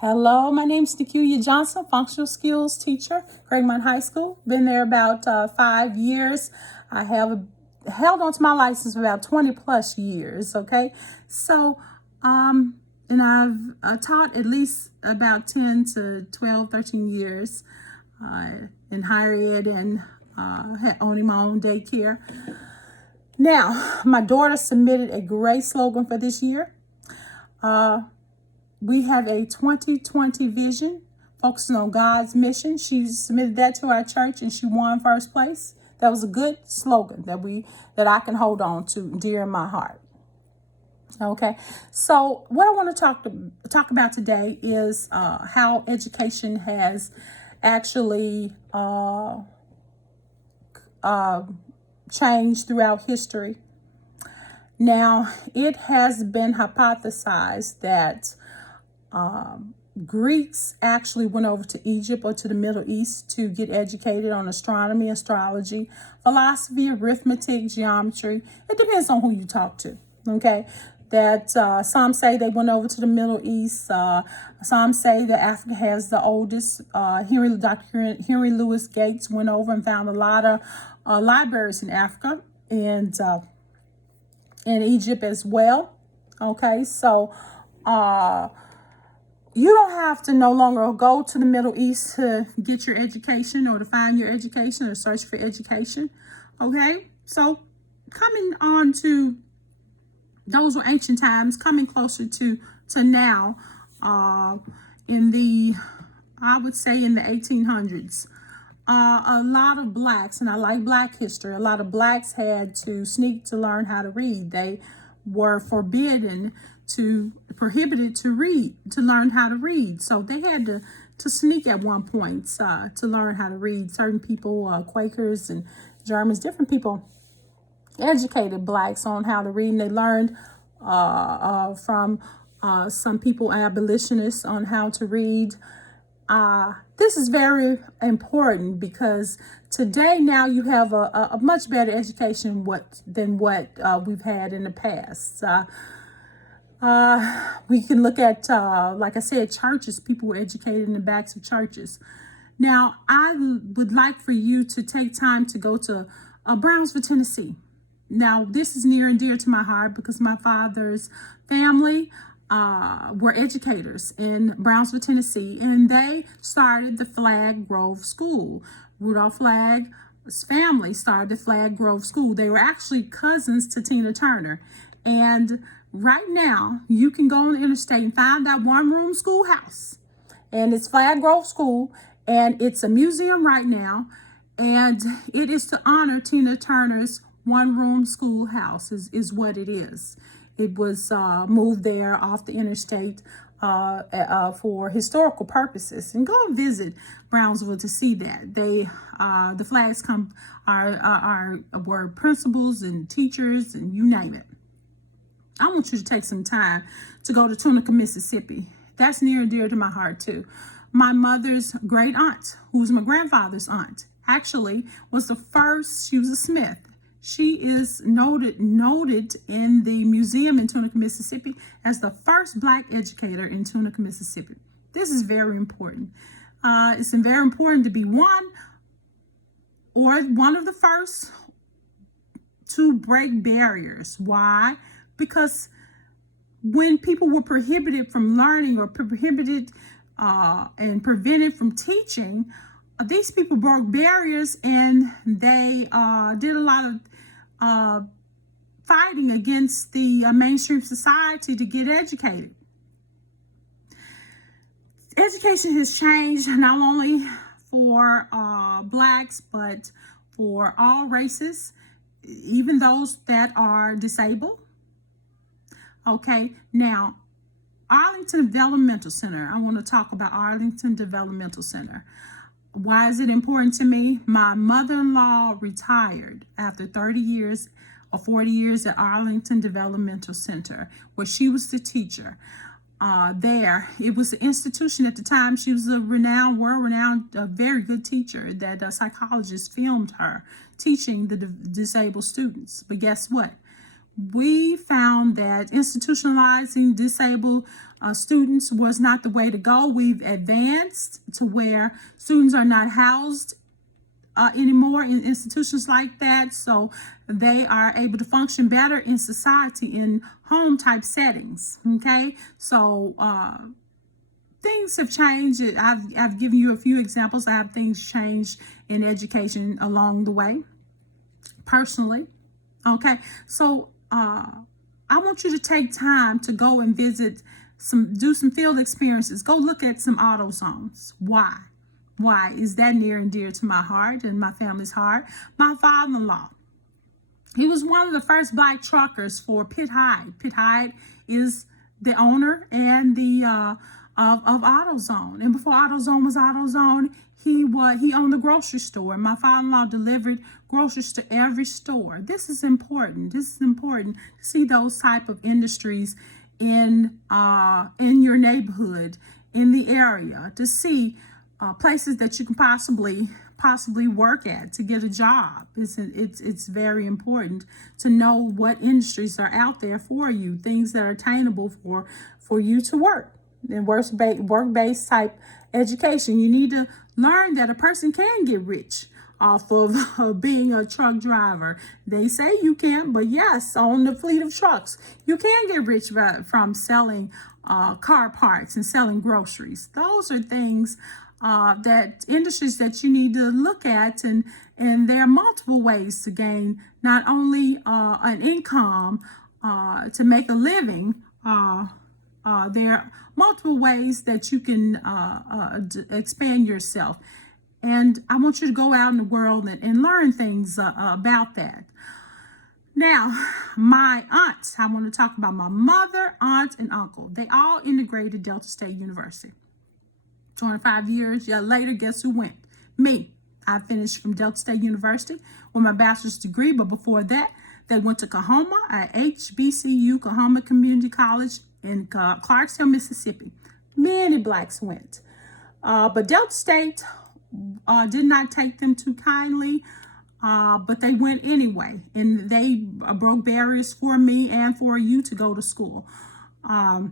Hello, my name's Nacquia Johnson, functional skills teacher, Craigmont High School. Been there about 5 years. I have held on to my license for about 20 plus years. Okay, so and I've taught at least about 10 to 12, 13 years in higher ed and owning my own daycare. Now, my daughter submitted a great slogan for this year. We have a 2020 vision focusing on God's mission. She submitted that to our church and she won first place. That was a good slogan that I can hold on to dear in my heart. Okay, so what I want to talk about today is how education has actually changed throughout history. Now, it has been hypothesized that Greeks actually went over to Egypt or to the Middle East to get educated on astronomy, astrology, philosophy, arithmetic, geometry. It depends on who you talk to. Okay, that some say they went over to the Middle East. Some say that Africa has the oldest. Dr. Henry Louis Gates went over and found a lot of libraries in Africa and in Egypt as well. Okay, so you don't have to no longer go to the Middle East to get your education or to find your education or search for education. Okay, so coming on to those were ancient times, coming closer to now, I would say in the 1800s, a lot of blacks, and I like black history, a lot of blacks had to sneak to learn how to read. They were prohibited to learn how to read. So they had to sneak at one point to learn how to read. Certain people, Quakers and Germans, different people educated blacks on how to read. And they learned from some people, abolitionists, on how to read. This is very important because today now you have a much better education than what we've had in the past. We can look at, like I said, churches. People were educated in the backs of churches. Now, I would like for you to take time to go to Brownsville, Tennessee. Now, this is near and dear to my heart because my father's family were educators in Brownsville, Tennessee, and they started the Flag Grove School. Rudolph Flagg's family started the Flag Grove School. They were actually cousins to Tina Turner. And right now, you can go on the interstate and find that one-room schoolhouse. And it's Flag Grove School, and it's a museum right now. And it is to honor Tina Turner's one-room schoolhouse is what it is. It was moved there off the interstate for historical purposes. And go and visit Brownsville to see that. The flags were principals and teachers and you name it. I want you to take some time to go to Tunica, Mississippi. That's near and dear to my heart too. My mother's great aunt, who's my grandfather's aunt, actually was the first. She was a Smith. She is noted in the museum in Tunica, Mississippi as the first black educator in Tunica, Mississippi. This is very important. It's very important to be one of the first to break barriers. Why? Because when people were prohibited from learning or prohibited and prevented from teaching, these people broke barriers and they did a lot of fighting against the mainstream society to get educated. Education has changed not only for blacks, but for all races, even those that are disabled. Okay, now, Arlington Developmental Center. I want to talk about Arlington Developmental Center. Why is it important to me? My mother-in-law retired after 30 years or 40 years at Arlington Developmental Center, where she was the teacher. There, it was an institution at the time. She was a world-renowned, very good teacher that a psychologist filmed her teaching the disabled students. But guess what? We found that institutionalizing disabled students was not the way to go. We've advanced to where students are not housed anymore in institutions like that, so they are able to function better in society in home type settings. Okay, so things have changed. I've given you a few examples. I have things changed in education along the way personally. Okay, so I want you to take time to go and visit do some field experiences. Go look at some auto zones. Why is that near and dear to my heart and my family's heart? My father-in-law, he was one of the first black truckers for Pitt Hyde. Pitt Hyde is the owner and the of AutoZone. And before AutoZone was AutoZone, he owned the grocery store. My father-in-law delivered groceries to every store. This is important. This is important to see those type of industries in your neighborhood, in the area, to see places that you can possibly work at, to get a job. It's very important to know what industries are out there for you, things that are attainable for you to work. And work-based type education. You need to learn that a person can get rich off of being a truck driver. They say you can't, but yes, on the fleet of trucks, you can get rich from selling car parts and selling groceries. Those are things that industries that you need to look at, and there are multiple ways to gain not only an income to make a living. There are multiple ways that you can expand yourself. And I want you to go out in the world and learn things about that. Now, my aunts, I want to talk about my mother, aunt, and uncle. They all integrated Delta State University. 25 years later, guess who went? Me. I finished from Delta State University with my bachelor's degree, but before that, they went to Coahoma at HBCU, Coahoma Community College in Clarksville, Mississippi. Many blacks went. But Delta State did not take them too kindly, but they went anyway. And they broke barriers for me and for you to go to school. My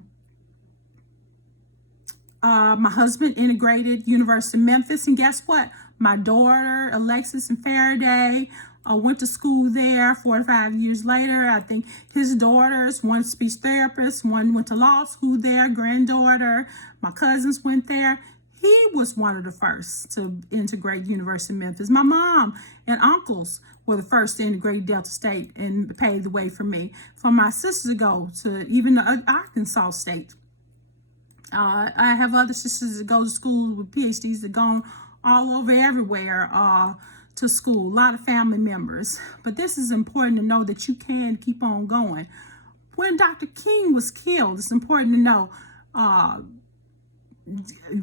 husband integrated University of Memphis, and guess what? My daughter, Alexis and Faraday, went to school there 4 to 5 years later. I think his daughters, one speech therapist, one went to law school there, granddaughter. My cousins went there. He was one of the first to integrate University of Memphis. My mom and uncles were the first to integrate Delta State and paved the way for me. For my sisters to go to even Arkansas State. I have other sisters that go to school with PhDs that gone all over everywhere to school. A lot of family members. But this is important to know that you can keep on going. When Dr. King was killed, it's important to know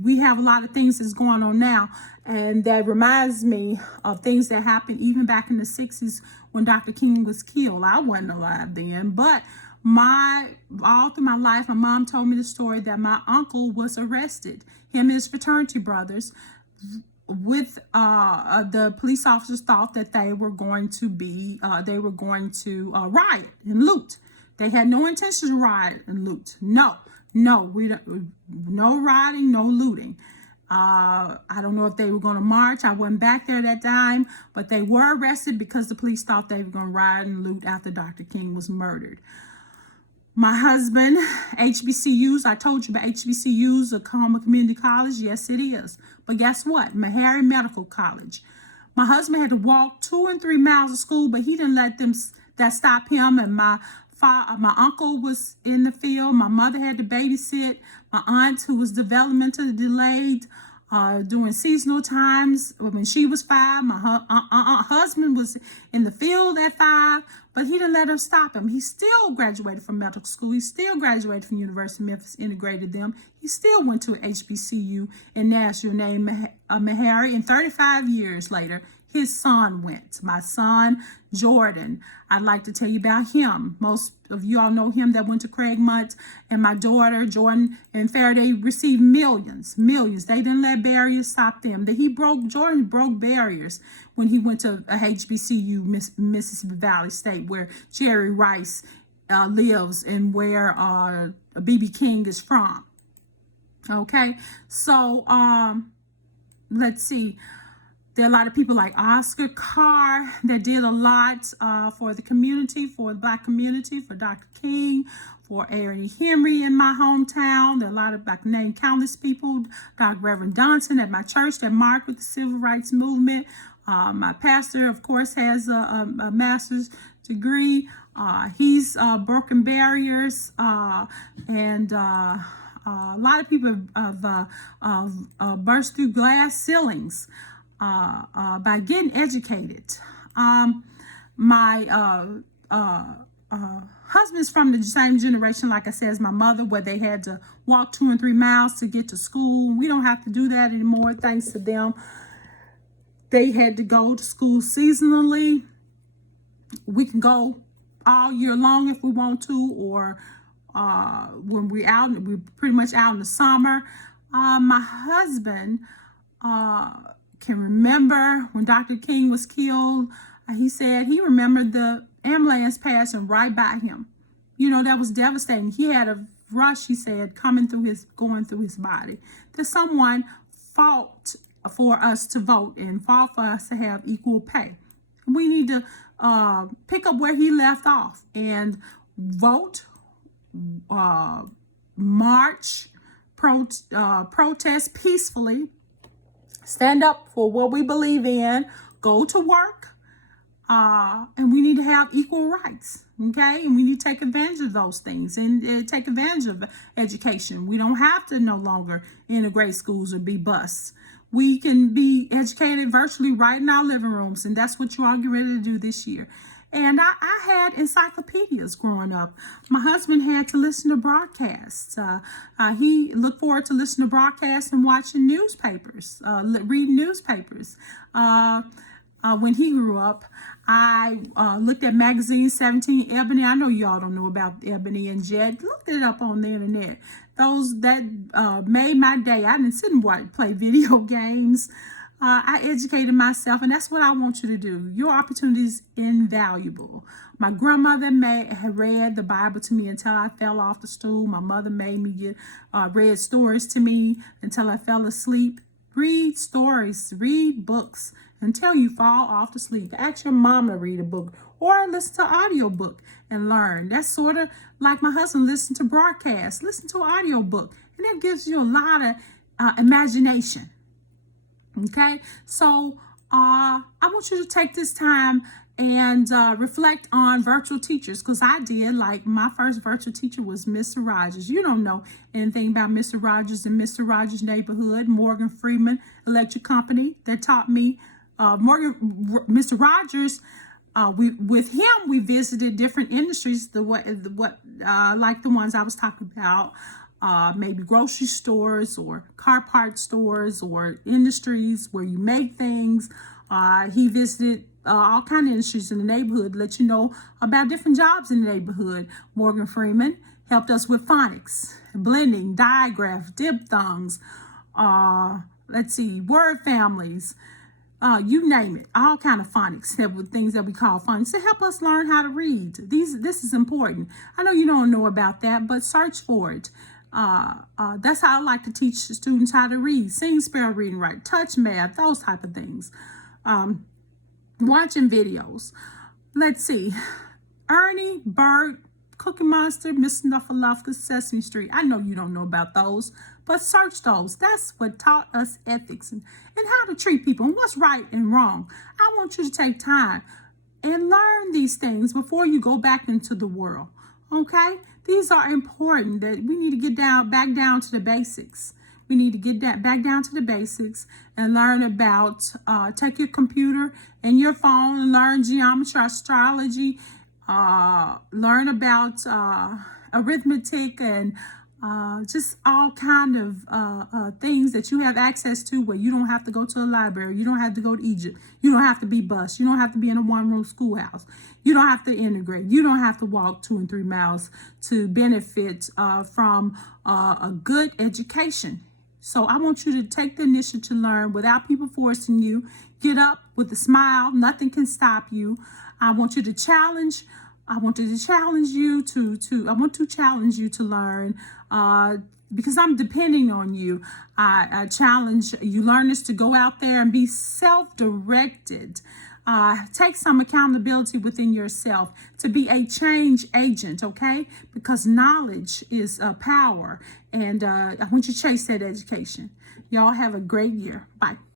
we have a lot of things that's going on now, and that reminds me of things that happened even back in the 60s when Dr. King was killed. I wasn't alive then, but all through my life, my mom told me the story that my uncle was arrested, him and his fraternity brothers, with the police officers thought that they were going to riot and loot. They had no intention to riot and loot. No, we don't. No rioting, no looting. I don't know if they were going to march. I wasn't back there at that time, but they were arrested because the police thought they were going to riot and loot after Dr. King was murdered. My husband, HBCUs, I told you about HBCUs, Oklahoma Community College. Yes, it is. But guess what? Meharry Medical College. My husband had to walk 2 and 3 miles to school, but he didn't let that stop him. And my uncle was in the field. My mother had to babysit. My aunt, who was developmentally delayed during seasonal times, when she was 5, my husband was in the field at 5, but he didn't let her stop him. He still graduated from medical school. He still graduated from University of Memphis, integrated them. He still went to an HBCU in Nashville named Meharry, and 35 years later, his son went. My son, Jordan. I'd like to tell you about him. Most of you all know him that went to Craigmont. And my daughter, Jordan and Faraday, received millions. They didn't let barriers stop them. Jordan broke barriers when he went to a HBCU, Mississippi Valley State, where Jerry Rice lives, and where B.B. King is from. Okay, so let's see. There are a lot of people like Oscar Carr that did a lot for the community, for the Black community, for Dr. King, for Aaron Henry in my hometown. There are a lot of, I can name countless people. Dr. Reverend Johnson at my church that marked with the civil rights movement. My pastor, of course, has a master's degree. He's broken barriers and a lot of people have burst through glass ceilings by getting educated. My husband's from the same generation, like I said, as my mother, where they had to walk 2 and 3 miles to get to school. We don't have to do that anymore, thanks to them. They had to go to school seasonally. We can go all year long if we want to, or when we're pretty much out in the summer. My husband can remember when Dr. King was killed. He said he remembered the ambulance passing right by him. You know, that was devastating. He had a rush, he said, going through his body. That someone fought for us to vote and fought for us to have equal pay. We need to pick up where he left off and vote, march, protest peacefully, stand up for what we believe in, go to work, and we need to have equal rights, okay? And we need to take advantage of those things and take advantage of education. We don't have to no longer integrate schools or be bused. We can be educated virtually right in our living rooms, and that's what you all get ready to do this year. And I had encyclopedias growing up. My husband had to listen to broadcasts. He looked forward to listening to broadcasts and watching newspapers, reading newspapers. When he grew up, I looked at magazines, 17 Ebony. I know y'all don't know about Ebony and Jet. Looked it up on the internet. Those that made my day. I didn't sit and play video games. I educated myself, and that's what I want you to do. Your opportunity is invaluable. My grandmother had read the Bible to me until I fell off the stool. My mother made me read stories to me until I fell asleep. Read stories, read books until you fall off to sleep. Ask your mom to read a book or listen to an audio book and learn. That's sort of like my husband listened to broadcasts. Listen to an audio book, and that gives you a lot of imagination. Okay, so I want you to take this time and reflect on virtual teachers, because I did. Like, my first virtual teacher was Mr. Rogers. You don't know anything about Mr. Rogers and Mr. Rogers' Neighborhood, Morgan Freeman Electric Company, that taught me. Mr. Rogers, with him, we visited different industries, like the ones I was talking about. Maybe grocery stores or car part stores or industries where you make things. He visited all kind of industries in the neighborhood, let you know about different jobs in the neighborhood. Morgan Freeman helped us with phonics, blending, digraph, diphthongs, word families, you name it, all kind of phonics, things that we call phonics, to help us learn how to read. This is important. I know you don't know about that, but search for it. That's how I like to teach students how to read, sing, spell, read, and write, touch math, those type of things. Watching videos. Let's see. Ernie, Bert, Cookie Monster, Miss Snuffleupagus, Sesame Street. I know you don't know about those, but search those. That's what taught us ethics and how to treat people and what's right and wrong. I want you to take time and learn these things before you go back into the world. Okay? These are important. That we need to get back down to the basics. We need to get back down to the basics and learn about, take your computer and your phone and learn geometry, astrology, learn about arithmetic and just all kind of things that you have access to, where you don't have to go to a library. You don't have to go to Egypt. You don't have to be bused. You don't have to be in a one-room schoolhouse. You don't have to integrate. You don't have to walk 2 and 3 miles to benefit from a good education. So I want you to take the initiative to learn without people forcing you. Get up with a smile. Nothing can stop you. I want you to challenge I wanted to challenge you I want to challenge you to learn, because I'm depending on you. I challenge you learners to go out there and be self-directed. Take some accountability within yourself to be a change agent, okay? Because knowledge is power, and I want you to chase that education. Y'all have a great year. Bye.